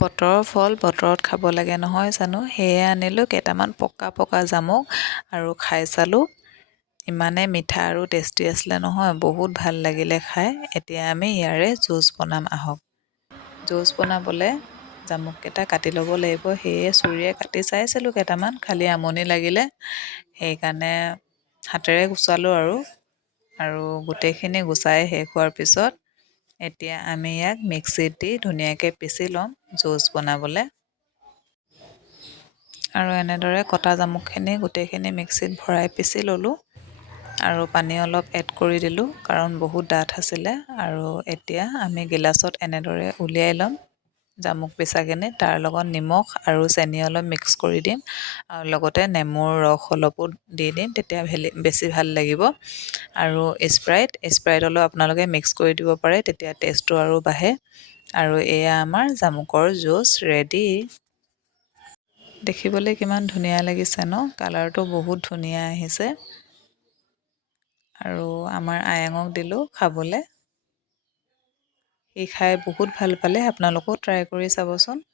বতৰৰ ফল বতৰত খাব লাগে নহয় জানো, সেয়ে আনিলোঁ কেইটামান পকা পকা জামুক আৰু খাই চালোঁ। ইমানেই মিঠা আৰু টেষ্টি আছিলে নহয়, বহুত ভাল লাগিলে খাই। এতিয়া আমি ইয়াৰে জুচ বনাম আহক। জুচ বনাবলৈ জামুককেইটা কাটি ল'ব লাগিব, সেয়ে চুৰিয়ে কাটি চাইছিলোঁ কেইটামান, খালি আমনি লাগিলে সেইকাৰণে হাতেৰে গুচালোঁ আৰু গোটেইখিনি গুচাই শেষ হোৱাৰ পিছত এতিয়া আমি ইয়াক মিক্সিত দি ধুনীয়াকৈ পিচি ল'ম জুচ বনাবলৈ। আৰু এনেদৰে কটা জামুকখিনি গোটেইখিনি মিক্সিত ভৰাই পিচি ল'লোঁ আৰু পানী অলপ এড কৰি দিলোঁ কাৰণ বহুত ডাঠ আছিলে। আৰু এতিয়া আমি গিলাচত এনেদৰে উলিয়াই ল'ম জামুক পিচাখিনি, তাৰ লগত নিমখ আৰু চেনি অলপ মিক্স কৰি দিম আৰু লগতে নেমুৰ ৰস অলপো দি দিম, তেতিয়া বেছি ভাল লাগিব। আৰু স্প্ৰাইট অলপ আপোনালোকে মিক্স কৰি দিব পাৰে, তেতিয়া টেষ্টটো আৰু বাঢ়ে। আৰু এয়া আমাৰ জামুকৰ জুচ ৰেডি। দেখিবলৈ কিমান ধুনীয়া লাগিছে ন, কালাৰটো বহুত ধুনীয়া আহিছে। আৰু আমাৰ আয়াঙক দিলোঁ খাবলৈ, সি খাই বহুত ভাল পালে। আপোনালোকেও ট্ৰাই কৰি চাবচোন।